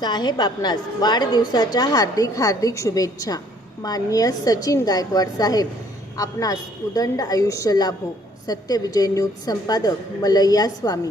साहेब आपणास वाढदिवसाच्या हार्दिक हार्दिक शुभेच्छा. माननीय सचिन गायकवाड साहेब आपणास उदंड आयुष्य लाभो. सत्यविजय न्यूज संपादक मलय्या स्वामी.